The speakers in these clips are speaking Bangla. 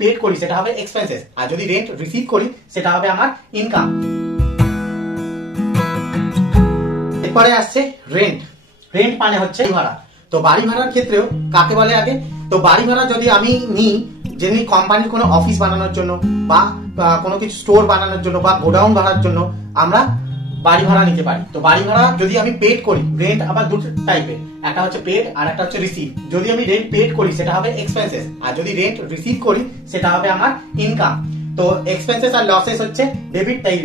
পেড করি সেটা হবে এক্সপেন্সেস, আর যদি রেন্ট রিসিভ করি সেটা হবে আমার ইনকাম। এরপরে আসছে রেন্ট। রেন্ট মানে হচ্ছে ভাড়া। তো বাড়ি ভাড়ার ক্ষেত্রেও কাকে বলে আগে, তো বাড়ি ভাড়া যদি আমি নিই, যেমনি কোম্পানির কোনো অফিস বানানোর জন্য বা কোনো কিছু স্টোর বানানোর জন্য বা গোডাউন ভাড়ার জন্য আমরা বাড়ি ভাড়া নিতে পারি। তো বাড়ি ভাড়া যদি আমি পেড করি, রেন্ট আবার দুটো টাইপের, একটা হচ্ছে পেড আর একটা হচ্ছে রিসিভ। যদি আমি রেন্ট পেড করি সেটা হবে এক্সপেন্সেস, আর যদি রেন্ট রিসিভ করি সেটা হবে আমার ইনকাম। তো এক্সপেন্সেস আর লসেস হচ্ছে ডেবিট, তাই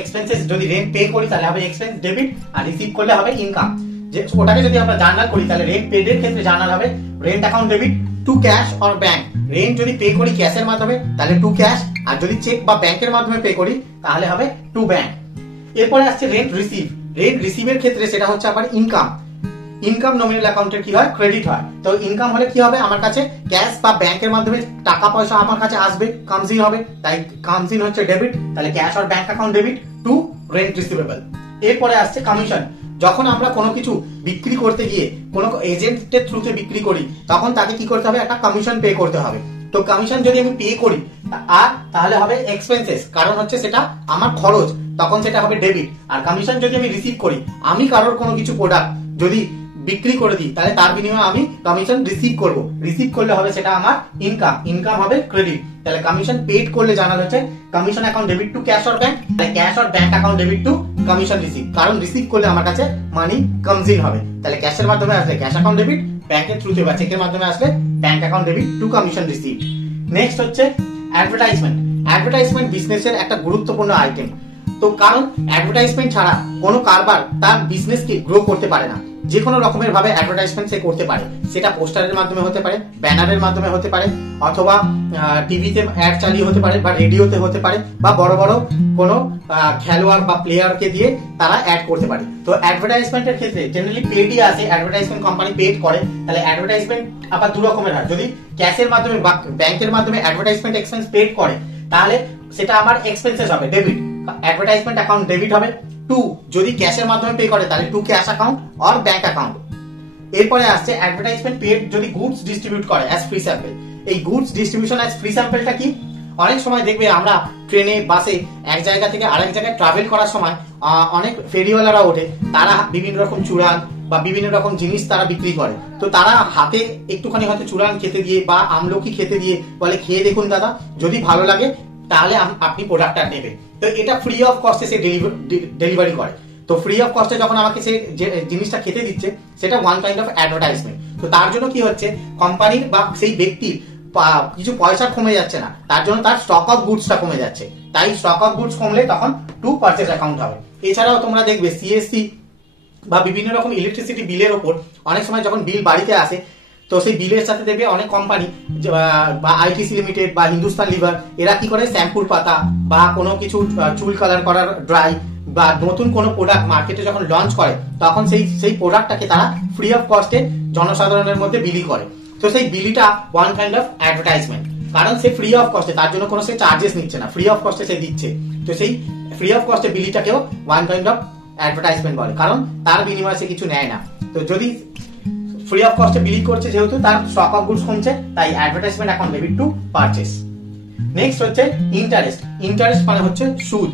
এক্সপেন্সেস যদি রেন্ট পে করি তাহলে হবে এক্সপেন্স ডেবিট, আর রিসিভ করলে হবে ইনকাম। যে ওটাকে যদি আমরা জার্নাল করি তাহলে রেন্ট পেড এর ক্ষেত্রে জার্নাল হবে rent account debit to cash or bank. Rent যদি পে করি ক্যাশের মাধ্যমে তাহলে টু ক্যাশ, আর যদি চেক বা ব্যাংকের মাধ্যমে পে করি তাহলে হবে টু ব্যাংক। এরপরে আসছে রেন্ট রিসিভ। রেন্ট রিসিভের ক্ষেত্রে সেটা হচ্ছে আবার ইনকাম। ইনকাম নমিনাল অ্যাকাউন্টের কি হয়, ক্রেডিট হয়। তো ইনকাম হলে কি হবে, আমার কাছে ক্যাশ বা ব্যাংকের মাধ্যমে টাকা পয়সা আমার কাছে আসবে, কামস ইন হবে, তাই কামস ইন হচ্ছে ডেবিট, তাহলে ক্যাশ আর bank account debit to rent receivable. এরপরে আসছে কমিশন। যখন আমরা কোনো কিছু বিক্রি করতে গিয়ে কোনো এজেন্টের থ্রুতে বিক্রি করি তখন তাকে কি করতে হবে, একটা কমিশন পে করতে হবে। তো কমিশন যদি আমি পে করি আর তাহলে হবে এক্সপেন্সেস, কারণ হচ্ছে সেটা আমার খরচ, তখন সেটা হবে ডেবিট। আর কমিশন যদি আমি রিসিভ করি, আমি কারোর কোনো কিছু প্রোডাক্ট যদি বিক্রি করে দিই তাহলে তার বিনিময়ে আমি কমিশন রিসিভ করব, রিসিভ করলে হবে সেটা আমার ইনকাম, ইনকাম হবে ক্রেডিট। তাহলে কমিশন পেড করলে জানা হচ্ছে commission account debit to cash or bank, তাহলে cash or bank account debit to commission receive, কারণ রিসিভ করলে আমার কাছে মানি কামস ইন হবে। তাহলে ক্যাশের মাধ্যমে আসলে ক্যাশ অ্যাকাউন্ট ডেবিট, ব্যাংকের থ্রুতে বা চেকের মাধ্যমে আসলে bank account debit to commission receive. Next হচ্ছে অ্যাডভার্টাইজমেন্ট। অ্যাডভার্টাইজমেন্ট বিজনেসের একটা গুরুত্বপূর্ণ আইটেম। তো কারণ অ্যাডভার্টাইজমেন্ট ছাড়া কোনো কারবার তার বিজনেসকে গ্রো করতে পারে না। যে কোনো রকমের ভাবে অ্যাডভার্টাইজমেন্ট সে করতে পারে, সেটা পোস্টারের মাধ্যমে হতে পারে, ব্যানারের মাধ্যমে হতে পারে, অথবা টিভিতে অ্যাড চালিয়ে হতে পারে, বা রেডিওতে হতে পারে, বা বড় বড় কোনো খেলোয়াড় বা প্লেয়ারকে দিয়ে তারা অ্যাড করতে পারে। তো অ্যাডভার্টাইজমেন্টের ক্ষেত্রে জেনারেলি পেডই আসে, অ্যাডভার্টাইজমেন্ট কোম্পানি পেড করে। তাহলে অ্যাডভার্টাইজমেন্ট আবার দু রকমের হয়, যদি ক্যাশের মাধ্যমে বা ব্যাংকের মাধ্যমে অ্যাডভার্টাইজমেন্ট এক্সপেন্স পেড করে তাহলে সেটা আমার এক্সপেন্সেস হবে ডেবিট, অ্যাডভার্টাইজমেন্ট অ্যাকাউন্ট ডেবিট হবে টু, যদি ক্যাশের মাধ্যমে পে করে তাহলে to cash account or bank account. এরপরে আসছে অ্যাডভার্টাইজমেন্ট পেড যদি গুডস ডিস্ট্রিবিউট করে অ্যাজ ফ্রি স্যাম্পল। এই গুডস ডিস্ট্রিবিউশন অ্যাজ ফ্রি স্যাম্পলটা কি, অনেক সময় দেখবে আমরা ট্রেনে বাসে এক জায়গা থেকে আরেক জায়গায় ট্রাভেল করার সময় অনেক ফেরিওয়ালারা ওঠে, তারা বিভিন্ন রকম চূড়ান বা বিভিন্ন রকম জিনিস তারা বিক্রি করে। তো তারা হাতে একটুখানি হয়তো চূড়ান খেতে দিয়ে বা আমলকি খেতে দিয়ে বলে খেয়ে দেখুন দাদা, যদি ভালো লাগে তাহলে আপনি প্রোডাক্টটা নেবে। তো এটা ফ্রি অফ কস্টে সে ডেলিভারি করে। তো ফ্রি অফ কস্টে যখন আমাকে সে যে জিনিসটা খেতে দিচ্ছে সেটা ওয়ান কাইন্ড অফ অ্যাডভার্টাইজমেন্ট। তো তার জন্য কি হচ্ছে, কোম্পানির বা সেই ব্যক্তির কিছু পয়সা কমে যাচ্ছে না, তার জন্য তার স্টক অফ গুডসটা কমে যাচ্ছে। তাই স্টক অফ গুডস কমলে তখন টু পারচেজ অ্যাকাউন্ট হবে। এছাড়াও তোমরা দেখবে সিএসসি বা বিভিন্ন রকম ইলেকট্রিসিটি বিলের ওপর অনেক সময় যখন বিল বাড়িতে আসে, তো সেই বিলের সাথে দেখবে অনেক কোম্পানি বা আইটিসি লিমিটেড বা হিন্দুস্তান লিভার এরা কি করে, শ্যাম্পুর পাতা বা কোনো কিছু চুল কালার করার ড্রাই বা নতুন কোনো প্রোডাক্ট মার্কেটে যখন লঞ্চ করে তখন সেই প্রোডাক্টটাকে তারা ফ্রি অফ কস্টে জনসাধারণের মধ্যে বিলি করে। তো সেই বিলিটা ওয়ান কাইন্ড অফ অ্যাডভার্টাইজমেন্ট, কারণ সে ফ্রি অফ কস্টে, তার জন্য কোনো সে চার্জেস নিচ্ছে না, ফ্রি অফ কস্টে সে দিচ্ছে। তো সেই ফ্রি অফ কস্টে বিলিটাকেও ওয়ান কাইন্ড অফ অ্যাডভার্টাইজমেন্ট বলে, কারণ তার বিনিময়ে সে কিছু নেয় না। তো যদি ফ্রি অফ কস্টে বিলি করছে যেহেতু তার স্টক অফ গুডস কমছে, তাই advertisement account debit to purchase. Next হচ্ছে ইন্টারেস্ট। ইন্টারেস্ট মানে হচ্ছে সুদ।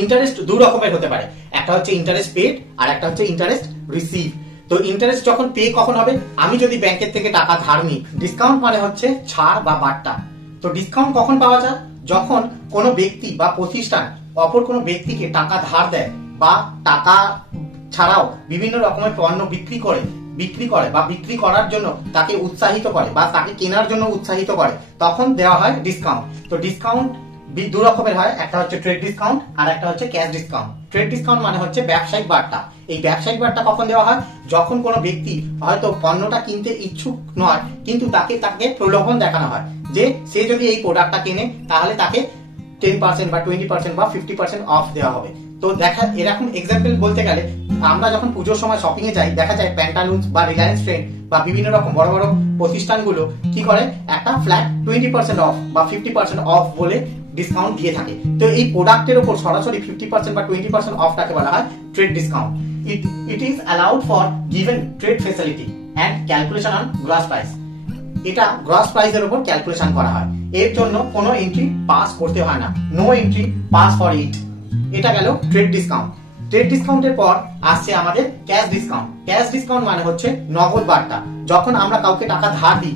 ইন্টারেস্ট দু রকমের হতে পারে, একটা হচ্ছে ইন্টারেস্ট পেড আর একটা হচ্ছে ইন্টারেস্ট রিসিভ। তো ইন্টারেস্ট যখন পে কখন হবে, আমি যদি ব্যাংকের থেকে টাকা ধার নিই, ডিসকাউন্ট মানে হচ্ছে ছাড় বা বাট্টা। তো ডিসকাউন্ট কখন পাওয়া যায়, যখন কোনো ব্যক্তি বা প্রতিষ্ঠান অপর কোনো ব্যক্তিকে টাকা ধার দেয় বা টাকা ছাড়াও বিভিন্ন রকমের পণ্য বিক্রি করে বা বিক্রি করার জন্য তাকে উৎসাহিত করে বা তাকে কেনার জন্য উৎসাহিত করে, তখন দেওয়া হয় ডিসকাউন্ট। তো ডিসকাউন্ট দু রকমের হয়, একটা হচ্ছে ট্রেড ডিসকাউন্ট আর একটা হচ্ছে ক্যাশ ডিসকাউন্ট। ট্রেড ডিসকাউন্ট মানে হচ্ছে ব্যবসায়িক বার্তা। এই ব্যবসায়িক বার্তা কখন দেওয়া হয়, যখন কোনো ব্যক্তি হয়তো পণ্যটা কিনতে ইচ্ছুক নয় কিন্তু তাকে প্রলোভন দেখানো হয় যে সে যদি এই প্রোডাক্টটা কেনে তাহলে তাকে 10% বা 20% বা 50% অফ দেওয়া হবে। তো দেখা এরকম এক্সাম্পল বলতে গেলে আমরা যখন পুজোর সময় শপিং এ যাই, দেখা যায় প্যান্টালুন্স বা রিলায়েন্স ট্রেন্ড বা বিভিন্ন রকম বড় বড় প্রতিষ্ঠানগুলো কি করে, একটা ফ্ল্যাট 20% অফ বা 50% অফ বলে ডিসকাউন্ট দিয়ে থাকে। তো এই প্রোডাক্টের উপর সরাসরি 50% বা 20% অফটাকে বলা হয় trade discount. It is allowed for given trade facility and calculation on gross price. এটা গ্রস প্রাইসের উপর ক্যালকুলেশন করা হয়। এর জন্য কোনো এন্ট্রি পাস করতে হয় না, no entry pass for it. এটা গেল ট্রেড ডিসকাউন্ট। ট্রেড ডিসকাউন্টের পর আসছে আমাদের ক্যাশ ডিসকাউন্ট। ক্যাশ ডিসকাউন্ট মানে হচ্ছে নগদ বার্তা। যখন আমরা কাউকে টাকা ধার দিই,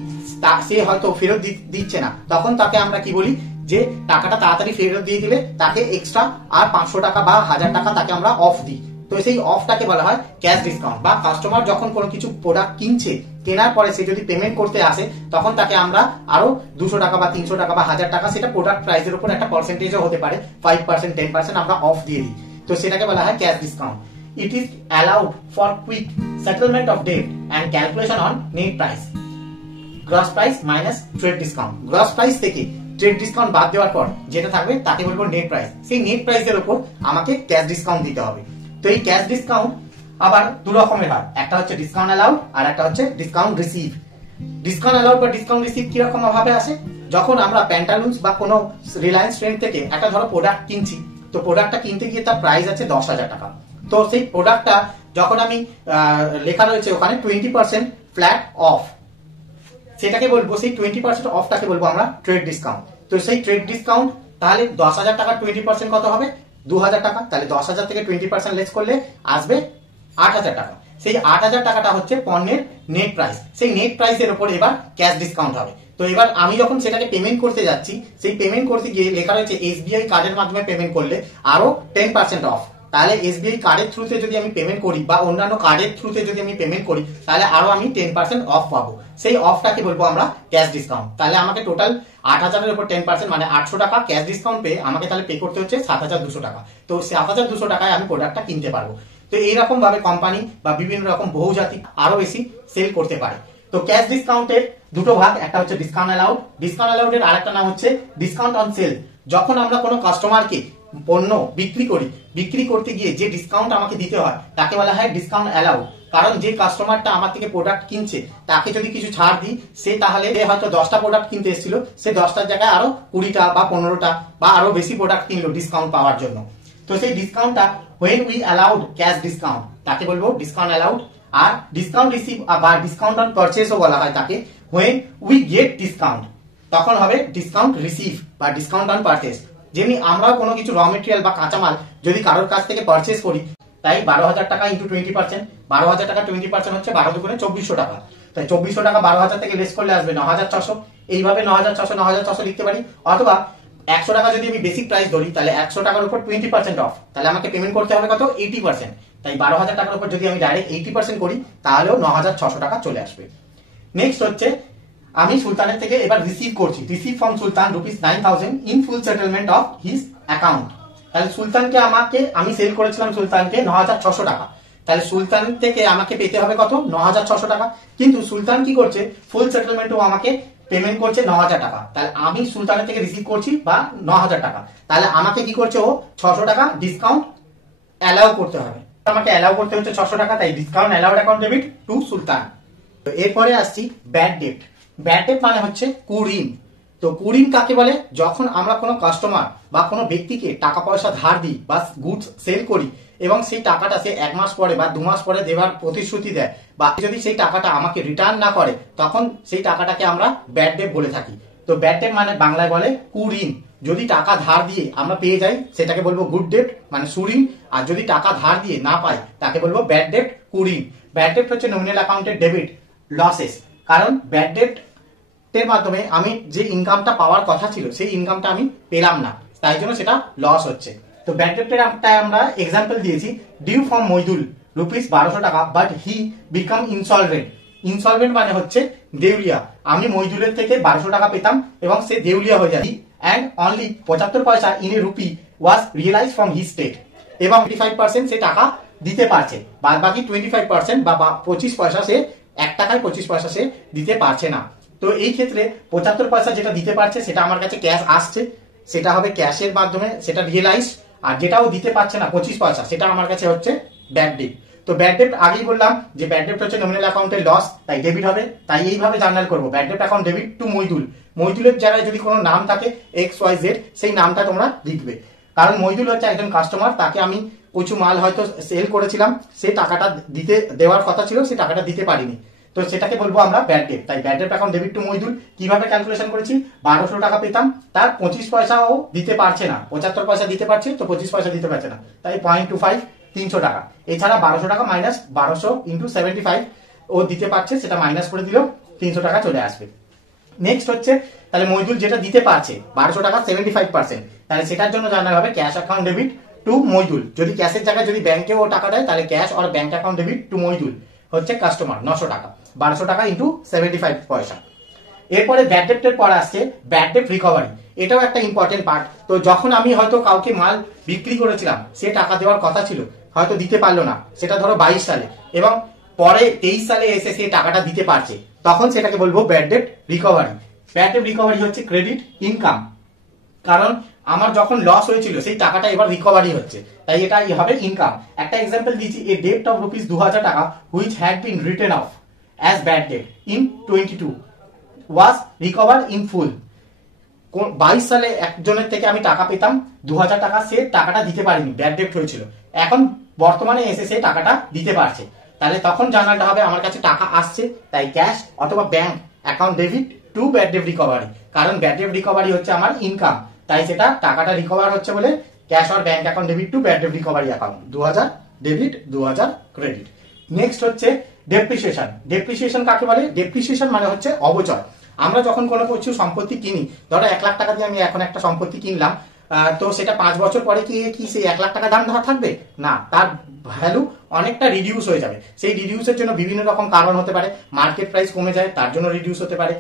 সে হয়তো ফেরত দিচ্ছে না, তখন তাকে আমরা কি বলি যে টাকাটা তাড়াতাড়ি ফেরত দিয়ে দিলে তাকে এক্সট্রা আর 500 টাকা বা 1000 টাকা তাকে আমরা অফ দিই। তো সেই অফটাকে বলা হয় ক্যাশ ডিসকাউন্ট। বা কাস্টমার যখন কোনো কিছু প্রোডাক্ট কিনছে, কেনার পরে সে যদি পেমেন্ট করতে আসে, তখন তাকে আমরা আরো 200 টাকা বা 300 টাকা বা 1000 টাকা, সেটা প্রোডাক্ট প্রাইসের উপর একটা পার্সেন্টেজও হতে পারে, 5%, 10% আমরা অফ দিয়ে দিই। তো সেটাকে বলা হয় cash discount. It is allowed for quick settlement of debt and calculation on net price. Gross price minus trade discount. Gross price থেকে ট্রেড ডিসকাউন্ট বাদ দেওয়ার পর যেটা থাকবে তাকে বলবো নেট প্রাইস। সেই নেট প্রাইসের উপর আমাকে ক্যাশ ডিসকাউন্ট দিতে হবে। তো এই ক্যাশ ডিসকাউন্ট আবার দু রকমের হয়, একটা হচ্ছে ডিসকাউন্ট অ্যালাউড আর একটা হচ্ছে ডিসকাউন্ট রিসিভ। ডিসকাউন্ট অ্যালাউড বা ডিসকাউন্ট রিসিভ কিরকম ভাবে আসে? যখন আমরা প্যান্টালুন্স বা কোনো রিলায়েন্স ট্রেন্ড থেকে একটা ধরো প্রোডাক্ট কিনছি, তো প্রোডাক্টটা কিনতে গিয়ে তার প্রাইস আছে 10,000 টাকা। তো সেই প্রোডাক্টটা যখন আমি লেখা রয়েছে ওখানে 20% ফ্ল্যাট অফ, সেটাকে বলবো, সেই 20% অফটাকে বলবো আমরা ট্রেড ডিসকাউন্ট। তো সেই ট্রেড ডিসকাউন্ট তাহলে 10,000 টাকা 20% কত হবে? 2,000 টাকা। তাহলে 10,000 থেকে 20% লেস করলে আসবে 8,000 টাকা। সেই 8,000 টাকাটা হচ্ছে পণ্যের নেট প্রাইস। সেই নেট প্রাইসের উপর এবার ক্যাশ ডিসকাউন্ট হবে। তো এবার আমি যখন সেটাকে পেমেন্ট করতে যাচ্ছি, সেই পেমেন্ট করতে গিয়ে লেখা রয়েছে এসবিআই কার্ডের মাধ্যমে পেমেন্ট করলে আরো 10% অফ। তাহলে এসবিআই কার্ডের থ্রুতে যদি আমি পেমেন্ট করি বা অন্যান্য কার্ডের থ্রুতে যদি আমি পেমেন্ট করি, তাহলে আরো আমি 10% অফ পাবো। সেই অফটাকে বলবো আমরা ক্যাশ ডিসকাউন্ট। তাহলে আমাকে টোটাল 8,000 এর উপর 10% মানে 800 টাকা ক্যাশ ডিসকাউন্ট পেয়ে আমাকে তাহলে পে করতে হচ্ছে 7,200 টাকা। তো 7,200 টাকায় আমি প্রোডাক্টটা কিনতে পারবো। তো এইরকম ভাবে কোম্পানি বা বিভিন্ন রকম বহুজাতিক আরো বেশি সেল করতে পারে। তো ক্যাশ ডিসকাউন্টের দুটো ভাগ, একটা হচ্ছে ডিসকাউন্ট অ্যালাউড। ডিসকাউন্ট অ্যালাউডের আরেকটা নাম হচ্ছে ডিসকাউন্ট অন সেল। যখন আমরা কোনো কাস্টমারকে পণ্য বিক্রি করি, বিক্রি করতে গিয়ে যে ডিসকাউন্ট আমাকে দিতে হয় তাকে বলা হয় ডিসকাউন্ট অ্যালাউড। কারণ যে কাস্টমারটা আমার থেকে প্রোডাক্ট কিনছে তাকে যদি কিছু ছাড় দিই, সে তাহলে হয়তো 10টা প্রোডাক্ট কিনতে এসেছিল, সে 10টার জায়গায় আরো 20টা বা 15টা বা আরো বেশি প্রোডাক্ট কিনলো ডিসকাউন্ট পাওয়ার জন্য। তো সেই ডিসকাউন্টটা when we allowed cash discount তাকে বলবো ডিসকাউন্ট অ্যালাউড। আর ডিসকাউন্ট রিসিভ বা ডিসকাউন্ট অন পারচেজও বলা হয় তাকে। when we get ডিসকাউন্ট তখন হবে ডিসকাউন্ট রিসিভ বা ডিসকাউন্ট অন পারচেজ। যেমনি আমরাও কোনো কিছু র মেটেরিয়াল বা কাঁচামাল যদি কারোর কাছ থেকে পারচেজ করি, তাই 12,000 টাকা ইন্টু 20%, 12,000 টাকা 20% হচ্ছে 12 দুগুণে 2400 টাকা। তাই 2400 টাকা 12,000 থেকে লেস করলে আসবে 9,600। এইভাবে 9,600 লিখতে পারি। অথবা 100 টাকা যদি আমি বেসিক প্রাইস ধরি, তাহলে 100 টাকার উপর 20% অফ, তাহলে আমাকে পেমেন্ট করতে হবে কত? 80%। তাই 12,000 টাকার উপর যদি আমি ডাইরেক্ট 80% করি, তাহলেও 9,600 টাকা চলে আসবে। নেক্সট হচ্ছে আমি সুলতানের থেকে এবার রিসিভ করছি, receive from Sultan ₹9,000 in full settlement of his account. তাহলে সুলতানকে আমি সেল করেছিলাম সুলতানকে 9,600 টাকা। তাহলে সুলতান থেকে আমাকে পেতে হবে কত? 9,600 টাকা। কিন্তু সুলতান কি করছে? ফুল সেটেলমেন্টও আমাকে পেমেন্ট করছে 9,000 টাকা। তাহলে আমি সুলতানের থেকে রিসিভ করছি বা 9,000 টাকা, তাহলে আমাকে কি করছে ও 600 টাকা ডিসকাউন্ট অ্যালাউ করতে হবে। আমাকে অ্যালাউ করতে হচ্ছে 600 টাকা, তাই discount allowed account debit to Sultan. এরপরে আসছি ব্যাড ডেট। ব্যাড ডেট মানে হচ্ছে কুঋণ। তো কুঋণ কাকে বলে? যখন আমরা কোনো কাস্টমার বা কোনো ব্যক্তিকে টাকা পয়সা ধার দিই বা গুডস সেল করি এবং সেই টাকাটা সে 1 মাস পরে বা 2 মাস পরে দেওয়ার প্রতিশ্রুতি দেয়, বা যদি সেই টাকাটা আমাকে রিটার্ন না করে, তখন সেই টাকাটাকে আমরা ব্যাড ডেট বলে থাকি। তো ব্যাড ডেট মানে বাংলায় বলে কুঋণ। যদি টাকা ধার দিয়ে আমরা পেয়ে যাই, সেটাকে বলবো গুড ডেট মানে সুঋণ। আর যদি টাকা ধার দিয়ে না পাই, তাকে বলবো ব্যাড ডেট কুঋণ। ব্যাড ডেট হচ্ছে নমিনাল অ্যাকাউন্টের ডেবিট লসেস। কারণ ব্যাড ডেট এর মাধ্যমে আমি যে ইনকামটা পাওয়ার কথা ছিল, সেই ইনকামটা আমি পেলাম না, তাই জন্য সেটা লস হচ্ছে। তো ব্যাড ডেটের আমরা এক্সাম্পল দিয়েছি, ডিউ ফ্রম মইদুল ₹1200 টাকা, but he become insolvent. Insolvent মানে হচ্ছে দেউলিয়া। আমি মইদুলের থেকে 1200 টাকা পেতাম এবং সে দেউলিয়া হয়ে যায়। And only 75 paisa in a rupee was realise from his state. এবং 25% সে টাকা দিতে পারছে, বাদ বাকি 25% বা 25 পয়সা সে 1 টাকায় 25 পয়সা সে দিতে পারছে না। তো এই ক্ষেত্রে 75 পয়সা যেটা দিতে পারছে সেটা আমার কাছে ক্যাশ আসছে, সেটা হবে ক্যাশের মাধ্যমে, সেটা রিয়েলাইজ। আর যেটাও দিতে পারছে না 25 পয়সা, সেটা আমার কাছে হচ্ছে ব্যাড ডেট। তো ব্যাড ডেট আগেই বললাম যে ব্যাড ডেট হচ্ছে নমিনাল অ্যাকাউন্টের লস, তাই ডেবিট হবে। তাই এইভাবে জার্নাল করবো, bad debt account debit to Moidul. মইদুলের জায়গায় যদি কোনো নাম থাকে XYZ, সেই নামটা তোমরা লিখবে। কারণ মইদুল হচ্ছে একজন কাস্টমার, তাকে আমি কিছু মাল হয়তো সেল করেছিলাম, সে টাকাটা দেওয়ার কথা ছিল, সে টাকাটা দিতে পারিনি। তো সেটাকে বলবো আমরা ব্যাড ডেট। তাই bad debt account debit to Moidul কিভাবে ক্যালকুলেশন করেছি, 1200 টাকা পেতাম, তার 25 পয়সাও দিতে পারছে না, 75 পয়সা দিতে পারছে, তো 25 পয়সা দিতে পারছে না, তাই 0.25 300 টাকা। এছাড়া 1200 টাকা মাইনাস 1200 ইন্টু 75 ও দিতে পারছে, সেটা মাইনাস করে দিলেও 300 টাকা চলে আসবে। নেক্সট হচ্ছে তাহলে মইদুল যেটা দিতে পারছে 1200 টাকা 75%, তাহলে সেটার জন্য জানা হবে cash account debit to Moidul. যদি ক্যাশের জায়গায় যদি ব্যাংকে ও টাকা দেয় তাহলে ক্যাশ আর bank account debit to Moidul হচ্ছে কাস্টমার 900 টাকা, 1200 টাকা ইন্টু 75 পয়সা। এরপরে ব্যাড ডেপ্টের পর আসছে ব্যাড ডেপ্ট রিকভারি। এটাও একটা ইম্পর্টেন্ট পার্ট। তো যখন আমি হয়তো কাউকে মাল বিক্রি করেছিলাম, সে টাকা দেওয়ার কথা ছিল, হয়তো দিতে পারলো না, সেটা ধরো 22 সালে, এবং পরে 23 সালে এসে সে টাকাটা দিতে পারছে, তখন সেটাকে বলবো ব্যাড ডেপ্ট রিকভারি। ব্যাড ডেপ্ট রিকভারি হচ্ছে ক্রেডিট ইনকাম, কারণ আমার যখন লস হয়েছিল সেই টাকাটা এবার রিকভারি হচ্ছে, তাই এটা হবে ইনকাম। একটা এক্সাম্পল দিচ্ছি, এ ডেপ্ট অফ রুপিস 2000 টাকা which had been written off as bad date in 22 was recover in full. 22 সালে একজনের থেকে আমি টাকা পেতাম 2000 টাকা, সে টাকাটা দিতে পারিনি, ব্যাড ডেপ্ট হয়েছিল, এখন বর্তমানে এসে সে টাকাটা দিতে পারছে, তাহলে তখন জানাটা হবে আমার কাছে টাকা আসছে, তাই ক্যাশ অথবা bank account debit to bad ডেপ্ট রিকভারি। কারণ ব্যাড ডেপ্ট রিকভারি হচ্ছে আমার ইনকাম, তাই সেটা টাকাটা রিকভার হচ্ছে বলে ক্যাশ আর bank account debit to bad ডেপ্ট recovery account, 2000 debit 2000 credit. Next হচ্ছে ডেপ্রিসিয়েশন। ডেপ্রিসিয়েশন কাকে বলে? ডেপ্রিসিয়েশন মানে হচ্ছে অবচয়। আমরা যখন কোনো কিছু সম্পত্তি কিনি, ধরো 1 লাখ টাকা দিয়ে আমি এখন একটা সম্পত্তি কিনলাম, তো সেটা 5 বছর পরে কি সেই 1 লাখ টাকা দাম ধরা থাকবে না, তার ভ্যালু অনেকটা রিডিউস হয়ে যাবে। সেই রিডিউসের জন্য বিভিন্ন রকম কারণ হতে পারে, মার্কেট প্রাইস কমে যায় তার জন্য রিডিউস হতে পারে,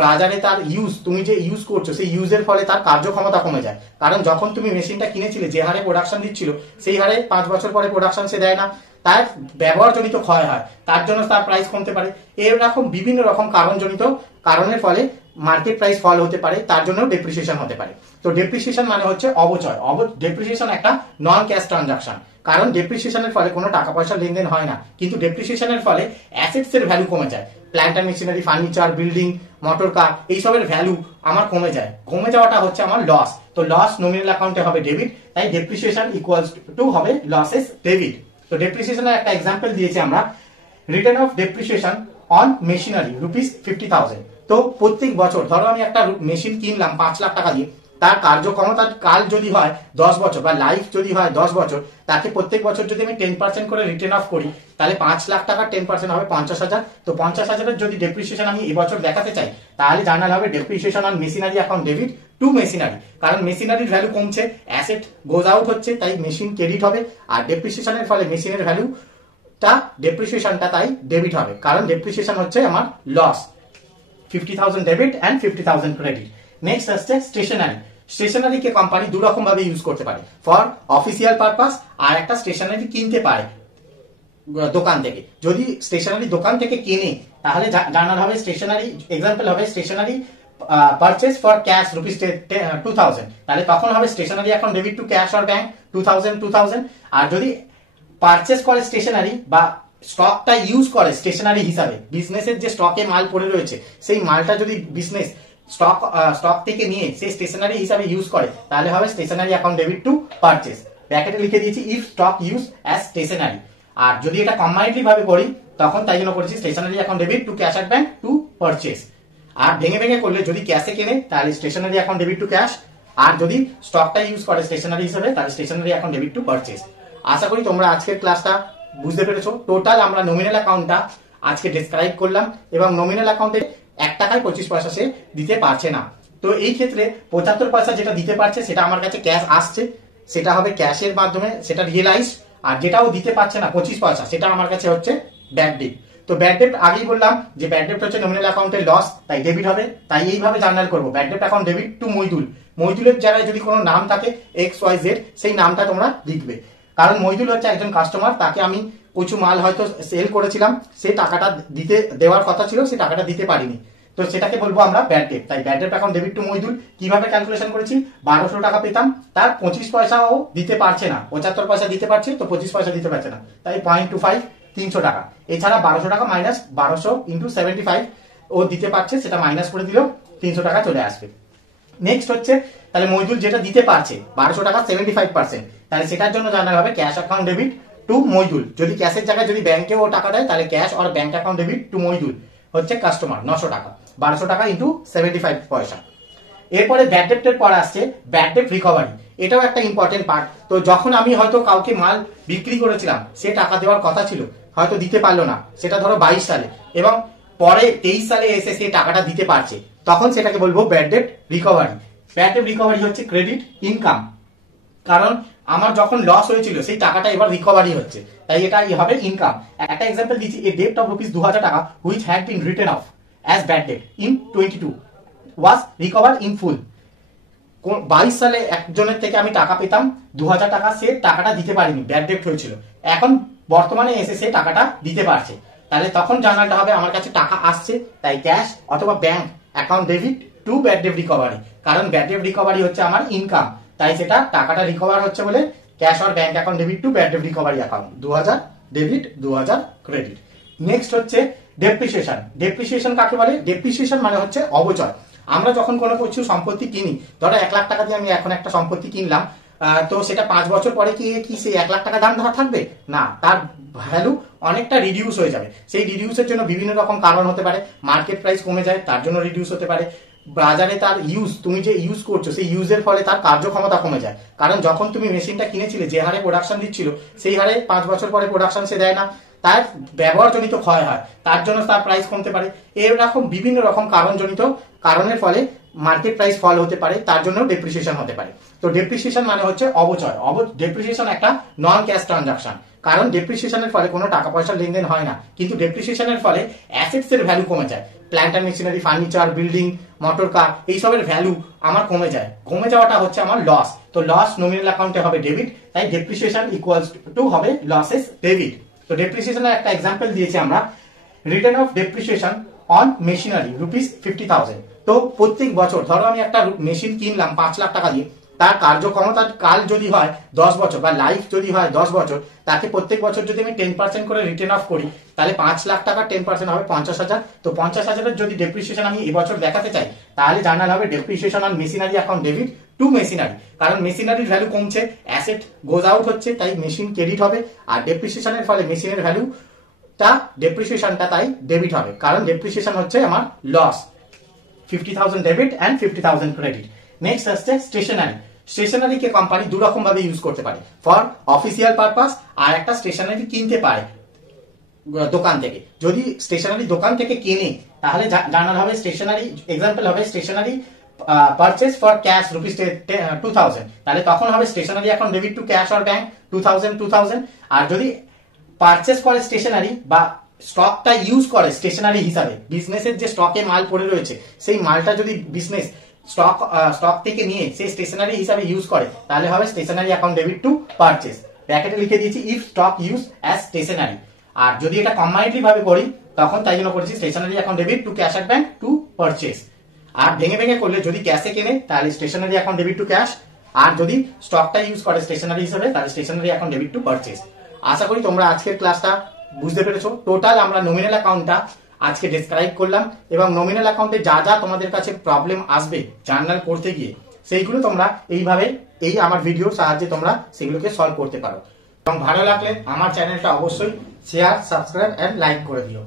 বাজারে তার তুমি যে ইউজ করছো সেই ইউজের ফলে তার কার্যক্ষমতা কমে যায়, কারণ যখন তুমি মেশিনটা কিনেছিলে যে হারে প্রোডাকশন দিচ্ছিল সেই হারে 5 বছর পরে প্রোডাকশন সে দেয় না, তার ব্যবহারজনিত ক্ষয় হয়, তার জন্য তার প্রাইস কমতে পারে। এরকম বিভিন্ন রকম কারণজনিত কারণের ফলে মার্কেট প্রাইস ফল হতে পারে, তার জন্য ডেপ্রিসিয়েশন হতে পারে। তো ডেপ্রিসিয়েশন মানে হচ্ছে অবচয়। ডেপ্রিসিয়েশন একটা নন ক্যাশ ট্রানজাকশন, কারণ ডেপ্রিসিয়েশনের ফলে কোনো টাকা পয়সা লেনদেন হয় না, কিন্তু ডেপ্রিসিয়েশনের ফলে অ্যাসেটস এর ভ্যালু কমে যায়, plant and machinery, furniture, building, motor car, এইসবের ভ্যালু আমার কমে যায়, কমে যাওয়াটা হচ্ছে আমার লস। তো লস নমিনাল অ্যাকাউন্টে হবে ডেবিট, তাই ডেপ্রিসিয়েশন ইকুয়ালস টু হবে লসেস ডেবিট। তো ডেপ্রিসিয়েশনের একটা এক্সাম্পল দিয়েছি আমরা, return of depreciation on machinery ₹50,000। তো প্রত্যেক বছর ধরো আমি একটা মেশিন কিনলাম 5 লাখ টাকা দিয়ে, তার কার্যক্ষমতার কাল যদি হয় 10 বছর বা লাইফ যদি হয় 10 বছর, তাকে প্রত্যেক বছর যদি আমি 10% করে রিটার্ন অফ করি, তাহলে 5 লাখ টাকা 10% হবে 50,000। তো 50,000-এর যদি ডেপ্রিসিয়েশন আমি এবছর দেখাতে চাই, তাহলে জানালে হবে depreciation on machinery account debit two machinery, কারণ মেশিনারির ভ্যালু কমছে, অ্যাসেট গোজ আউট হচ্ছে, তাই মেশিন ক্রেডিট হবে, আর ডেপ্রিসিয়েশনের ফলে মেশিনের ভ্যালু ডেপ্রিসিয়েশনটা তাই ডেবিট হবে, কারণ ডেপ্রিসিয়েশন হচ্ছে আমার loss. 50,000 debit and 50,000 credit. Next আসছে স্টেশনারি। স্টেশনারিকে কোম্পানি দু রকম ভাবে ইউজ করতে পারে, ফর অফিসিয়াল পারপাস, আর একটা স্টেশনারি কিনতে পারে দোকান থেকে। যদি স্টেশনারি দোকান থেকে কিনে, তাহলে জানার হবে স্টেশনারি, এক্সাম্পল হবে স্টেশনারি পারচেজ ফর ক্যাশ ₹2000, তাহলে তখন হবে stationery account debit to cash or bank 2000। আর যদি পারচেজ করে স্টেশনারি বা স্টকটা ইউজ করে স্টেশনারি হিসাবে, বিজনেসের যে স্টকে মাল পড়ে রয়েছে সেই মালটা যদি বিজনেস স্টক থেকে নিয়ে সেই স্টেশনারি হিসাবে ইউজ করে, তাহলে হবে stationery account debit to purchase. ব্র্যাকেটে লিখে দিয়েছি if stock use as stationery. আর যদি এটা কম্বাইন্ডলি ভাবে করি, তখন তাই জন্য করেছি stationery account debit to cash at bank to purchase. আর ভেঙে ভেঙে করলে যদি ক্যাশে কেনে তাহলে stationery account debit to cash, আর যদি স্টকটা ইউজ করে স্টেশনারি হিসাবে তাহলে stationery account debit to purchase. আশা করি তোমরা আজকের ক্লাসটা বুঝতে পেরেছো। টোটাল আমরা নমিনাল অ্যাকাউন্টটা আজকে ডেসক্রাইব করলাম, এবং নমিনাল অ্যাকাউন্টে 1 টাকায় 25 পয়সা সে দিতে পারছে না। তো এই ক্ষেত্রে 75 পয়সা যেটা দিতে পারছে সেটা আমার কাছে ক্যাশ আসছে, সেটা হবে ক্যাশের মাধ্যমে, সেটা রিয়েলাইজ। আর যেটাও দিতে পারছে না 25 পয়সা, সেটা আমার কাছে হচ্ছে ব্যাড ডেট। তো ব্যাড ডেট আগেই বললাম যে ব্যাড ডেট হচ্ছে নমিনাল অ্যাকাউন্টের লস, তাই ডেবিট হবে, তাই এইভাবে জার্নাল করবো bad debt account debit to Moidul. মইদুলের জায়গায় যদি কোনো নাম থাকে XYZ, সেই নামটা তোমরা লিখবে, কারণ মইদুল হচ্ছে একজন কাস্টমার, তাকে আমি কিছু মাল হয়তো সেল করেছিলাম, সে টাকাটা দেওয়ার কথা ছিল, সে টাকাটা দিতে পারিনি, তো সেটাকে বলবো আমরা ব্যাড ডেট। তাই bad debt account debit to Moidul কিভাবে ক্যালকুলেশন করেছি, 1200 টাকা পেতাম, তার 25 পয়সাও দিতে পারছে না, 75 পয়সা দিতে পারছে, তো 25 পয়সা দিতে পারছে না, তাই 0.25 300 টাকা। এছাড়া 1200 টাকা মাইনাস 1200 ইন্টু 75 ও দিতে পারছে, সেটা মাইনাস করে দিলেও 300 টাকা চলে আসবে। নেক্সট হচ্ছে তাহলে মইদুল যেটা দিতে পারছে 1200 টাকা 75%, তাহলে সেটার জন্য জানা হবে cash account debit to Moidul, যদি ক্যাশের জায়গায় যদি ব্যাংকেও টাকা দেয় তাহলে ক্যাশ আর bank account debit to Moidul হচ্ছে কাস্টমার 900 টাকা, 1200 টাকা ইন্টু 75 পয়সা। এরপরে ব্যাড ডেপ্টের পর আসছে ব্যাড ডেপ্ট রিকভারি, এটাও একটা ইম্পর্টেন্ট পার্ট। তো যখন আমি হয়তো কাউকে মাল বিক্রি করেছিলাম, সে টাকা দেওয়ার কথা ছিল, হয়তো দিতে পারলো না, সেটা ধরো 22 সালে, এবং পরে 23 সালে এসে সে টাকাটা দিতে পারছে, তখন সেটাকে বলবো ব্যাড ডেপ্ট রিকভারি। ব্যাড ডেপ্ট রিকভারি হচ্ছে ক্রেডিট ইনকাম, কারণ আমার যখন লস হয়েছিল সেই টাকাটা এবার রিকভারি হচ্ছে, তাই এটা হবে ইনকাম। একটা এক্সাম্পল দিচ্ছি, এ ডেপ্ট অফ রুপিস 2000 টাকা which had been written off as bad ডেপ্ট in 22 was recover in full. 22 সালে একজনের থেকে আমি টাকা পেতাম 2000 টাকা, সে টাকাটা দিতে পারিনি, ব্যাড ডেপ্ট হয়েছিল, এখন বর্তমানে এসে সে টাকাটা দিতে পারছে, তাহলে তখন জানাটা হবে আমার কাছে টাকা আসছে, তাই ক্যাশ অথবা bank account debit to bad ডেপ্ট রিকভারি, কারণ ব্যাড ডেপ্ট রিকভারি হচ্ছে আমার ইনকাম, তাই সেটা টাকাটা রিকভার হচ্ছে বলে ক্যাশ আর bank account debit to bad ডেপ্ট recovery account, 2000 debit 2000 credit. Next হচ্ছে ডেপ্রিসিয়েশন। ডেপ্রিসিয়েশন কাকে বলে? ডেপ্রিসিয়েশন মানে হচ্ছে অবচয়। আমরা যখন কোনো কিছু সম্পত্তি কিনি, ধরো 1 লাখ টাকা দিয়ে আমি এখন একটা সম্পত্তি কিনলাম, তো সেটা 5 বছর পরে কি সেই 1 লাখ টাকা দাম ধরা থাকবে না, তার ভ্যালু অনেকটা রিডিউস হয়ে যাবে। সেই রিডিউসের জন্য বিভিন্ন রকম কারণ হতে পারে, মার্কেট প্রাইস কমে যায় তার জন্য রিডিউস হতে পারে, বাজারে তার ইউজ, তুমি যে ইউজ করছো সেই ইউজের ফলে তার কার্যক্ষমতা কমে যায়, কারণ যখন তুমি মেশিনটা কিনেছিলে যে হারে প্রোডাকশন দিচ্ছিল সেই হারে 5 বছর পরে প্রোডাকশন সে দেয় না, তার ব্যবহারজনিত ক্ষয় হয়, তার জন্য তার প্রাইস কমতে পারে। এরকম বিভিন্ন রকম কারণজনিত কারণের ফলে মার্কেট প্রাইস ফল হতে পারে, তার জন্য ডেপ্রিসিয়েশন হতে পারে। তো ডেপ্রিসিয়েশন মানে হচ্ছে অবচয়। ডেপ্রিসিয়েশন একটা নন ক্যাশ ট্রানজাকশন, কারণ ডেপ্রিসিয়েশনের ফলে কোনো টাকা পয়সার লেনদেন হয় না, কিন্তু ডেপ্রিসিয়েশনের ফলে অ্যাসেটস এর ভ্যালু কমে যায়, plant and machinery, furniture, building, motor car, এইসবের ভ্যালু আমার কমে যায়, কমে যাওয়াটা হচ্ছে আমার লস। তো লস নমিনাল অ্যাকাউন্টে হবে ডেবিট, তাই ডেপ্রিসিয়েশন ইকুয়ালস টু হবে লসেস ডেবিট। তো ডেপ্রিসিয়েশনের একটা এক্সাম্পল দিয়েছি আমরা, return of depreciation on machinery rupees 50,000। তো প্রত্যেক বছর ধরো আমি একটা মেশিন কিনলাম 5 লাখ টাকা দিয়ে, তার কার্যক্ষমতা কাল যদি হয় 10 বছর বা লাইফ যদি হয় 10 বছর, তাকে প্রত্যেক বছর যদি আমি 10% করে রিটার্ন অফ করি, তাহলে 5 লাখ টাকা 10% হবে 50,000। তো 50,000-এর যদি ডেপ্রিসিয়েশন আমি এবছর দেখাতে চাই, তাহলে জানালে হবে depreciation on machinery account debit two machinery, কারণ মেশিনারির ভ্যালু কমছে, অ্যাসেট গোজ আউট হচ্ছে, তাই মেশিন ক্রেডিট হবে, আর ডেপ্রিসিয়েশনের ফলে মেশিনের ভ্যালুটা ডেপ্রিসিয়েশনটা তাই ডেবিট হবে, কারণ ডেপ্রিসিয়েশন হচ্ছে আমার loss. 50,000 debit and 50,000 credit. Next আসছে স্টেশনারি। স্টেশনারিকে কোম্পানি দু রকম ভাবে ইউজ করতে পারে, ফর অফিসিয়াল পারপাস, আর একটা স্টেশনারি কিনতে পারে দোকান থেকে। যদি স্টেশনারি দোকান থেকে কিনে, তাহলে জানার হবে স্টেশনারি, এক্সাম্পল হবে stationery purchase for cash rupees 2000, তাহলে তখন হবে stationery account debit to cash or bank 2000। আর যদি পারচেজ করে স্টেশনারি বা স্টকটা ইউজ করে স্টেশনারি হিসাবে, বিজনেসের যে স্টকে মাল পড়ে রয়েছে সেই মালটা যদি বিজনেস স্টক থেকে নিয়ে সেই স্টেশনারি হিসাবে ইউজ করে, তাহলে হবে stationery account debit to purchase. ব্র্যাকেটে লিখে দিয়েছি if stock use as stationery. আর যদি এটা কম্বাইন্ডলি ভাবে করি, তখন তাই জন্য করেছি stationery account debit to cash at bank to purchase. আর ভেঙে ভেঙে করলে যদি ক্যাশে কেনে তাহলে stationery account debit to cash, আর যদি স্টকটা ইউজ করে স্টেশনারি হিসেবে তাহলে stationery account debit to purchase. আশা করি তোমরা আজকের ক্লাসটা বুঝতে পেরেছো। টোটাল আমরা নমিনাল অ্যাকাউন্টটা আজকে ডেসক্রাইব করলাম, এবং নমিনাল অ্যাকাউন্টে যা যা তোমাদের কাছে প্রবলেম আসবে জার্নাল করতে গিয়ে, সেইগুলো তোমরা এইভাবে এই আমার ভিডিওর সাহায্যে তোমরা সেগুলোকে সলভ করতে পারো। এবং ভালো লাগলে আমার চ্যানেলটা অবশ্যই শেয়ার, সাবস্ক্রাইব এন্ড লাইক করে দিও।